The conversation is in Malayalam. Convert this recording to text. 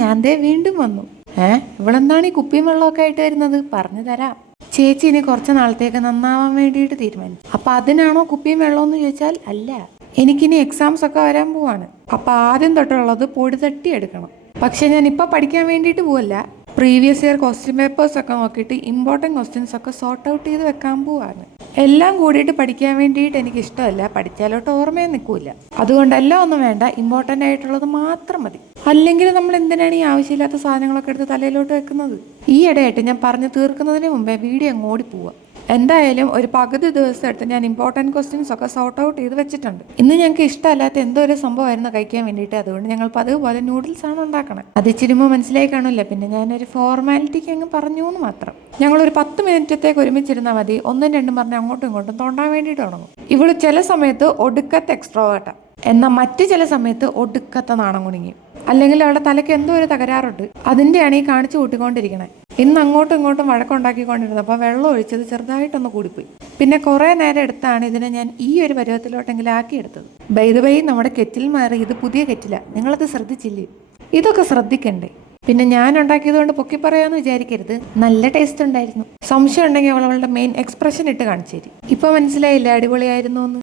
ഞാൻ ദേ വീണ്ടും വന്നു. ഇവളെന്താണ് ഈ കുപ്പിയും വെള്ളമൊക്കെ ആയിട്ട് വരുന്നത്? പറഞ്ഞു തരാം. ചേച്ചി ഇനി കുറച്ച് നാളത്തേക്ക് നന്നാവാൻ വേണ്ടിയിട്ട് തീരുമാനിച്ചു. അപ്പൊ അതിനാണോ കുപ്പിയും വെള്ളമെന്ന് ചോദിച്ചാൽ അല്ല. എനിക്കിനി എക്സാംസ് ഒക്കെ വരാൻ പോവാണ്. അപ്പൊ ആദ്യം തൊട്ടുള്ളത് പൊടി തട്ടി എടുക്കണം. പക്ഷെ ഞാൻ ഇപ്പൊ പഠിക്കാൻ വേണ്ടിയിട്ട് പോവല്ല. പ്രീവിയസ് ഇയർ ക്വസ്റ്റ്യൻ പേപ്പേഴ്സ് ഒക്കെ നോക്കിയിട്ട് ഇമ്പോർട്ടൻറ്റ് ക്വസ്റ്റ്യൻസ് ഒക്കെ സോർട്ട് ഔട്ട് ചെയ്ത് വെക്കാൻ പോവാണ്. എല്ലാം കൂടിയിട്ട് പഠിക്കാൻ വേണ്ടിയിട്ട് എനിക്ക് ഇഷ്ടമല്ല. പഠിച്ചാലോട്ട് ഓർമ്മയും നിൽക്കൂല. അതുകൊണ്ട് എല്ലാം ഒന്നും വേണ്ട, ഇമ്പോർട്ടൻ്റ് ആയിട്ടുള്ളത് മാത്രം മതി. അല്ലെങ്കിൽ നമ്മൾ എന്തിനാണ് ഈ ആവശ്യമില്ലാത്ത സാധനങ്ങളൊക്കെ എടുത്ത് തലയിലോട്ട് വെക്കുന്നത്? ഈ ഇടയായിട്ട് ഞാൻ പറഞ്ഞു തീർക്കുന്നതിന് മുമ്പേ വീഡിയോ അങ്ങ് ഓടിപ്പോവുക. എന്തായാലും ഒരു പകുതി ദിവസം എടുത്ത് ഞാൻ ഇമ്പോർട്ടൻറ്റ് ക്വസ്റ്റ്യൻസ് ഒക്കെ സോർട്ട് ഔട്ട് ചെയ്ത് വെച്ചിട്ടുണ്ട്. ഇന്ന് ഞങ്ങൾക്ക് ഇഷ്ടമല്ലാത്ത എന്തോ ഒരു സംഭവമായിരുന്നു കഴിക്കാൻ വേണ്ടിയിട്ട്. അതുകൊണ്ട് ഞങ്ങൾ പതിവ് നൂഡിൽസ് ആണ് ഉണ്ടാക്കണത്. അത് ഇച്ചിരിമ്പോൾ മനസ്സിലായി കാണില്ല. പിന്നെ ഞാനൊരു ഫോർമാലിറ്റിക്ക് അങ്ങ് പറഞ്ഞു എന്ന് മാത്രം. ഞങ്ങളൊരു 10 മിനിറ്റത്തേക്ക് ഒരുമിച്ചിരുന്നാൽ മതി. ഒന്നും രണ്ടും പറഞ്ഞ് അങ്ങോട്ടും ഇങ്ങോട്ടും തോണ്ടാൻ വേണ്ടിയിട്ട് തുടങ്ങും. ഇവള് ചില സമയത്ത് ഒടുക്കത്തെ എക്സ്ട്രോവേർട്ടാണ്, എന്നാൽ മറ്റു ചില സമയത്ത് ഒടുക്കത്തെ നാണം കുണുങ്ങി. അല്ലെങ്കിൽ അവളുടെ തലയ്ക്ക് എന്തോ ഒരു തകരാറുണ്ട്. അതിൻ്റെയാണ് ഈ കാണിച്ചു കൂട്ടിക്കൊണ്ടിരിക്കണേ. ഇന്ന് അങ്ങോട്ടും ഇങ്ങോട്ടും വഴക്കുണ്ടാക്കിക്കൊണ്ടിരുന്നപ്പോൾ വെള്ളം ഒഴിച്ചത് ചെറുതായിട്ടൊന്ന് കൂടിപ്പോയി. പിന്നെ കുറേ നേരം എടുത്താണ് ഇതിനെ ഞാൻ ഈ ഒരു പരുവത്തിലോട്ടെങ്കിലും ആക്കിയെടുത്തത്. ബൈ ദ വേ, നമ്മുടെ കെറ്റിൽ മാറി. ഇത് പുതിയ കെറ്റില. നിങ്ങളത് ശ്രദ്ധിച്ചില്ലേ? ഇതൊക്കെ ശ്രദ്ധിക്കണ്ടേ? പിന്നെ ഞാൻ ഉണ്ടാക്കിയത് കൊണ്ട് പൊക്കി പറയാമെന്ന് വിചാരിക്കരുത്. നല്ല ടേസ്റ്റ് ഉണ്ടായിരുന്നു. സംശയം ഉണ്ടെങ്കിൽ അവളുടെ മെയിൻ എക്സ്പ്രഷൻ ഇട്ട് കാണിച്ചു തരും. ഇപ്പൊ മനസ്സിലായില്ലേ അടിപൊളിയായിരുന്നു എന്ന്?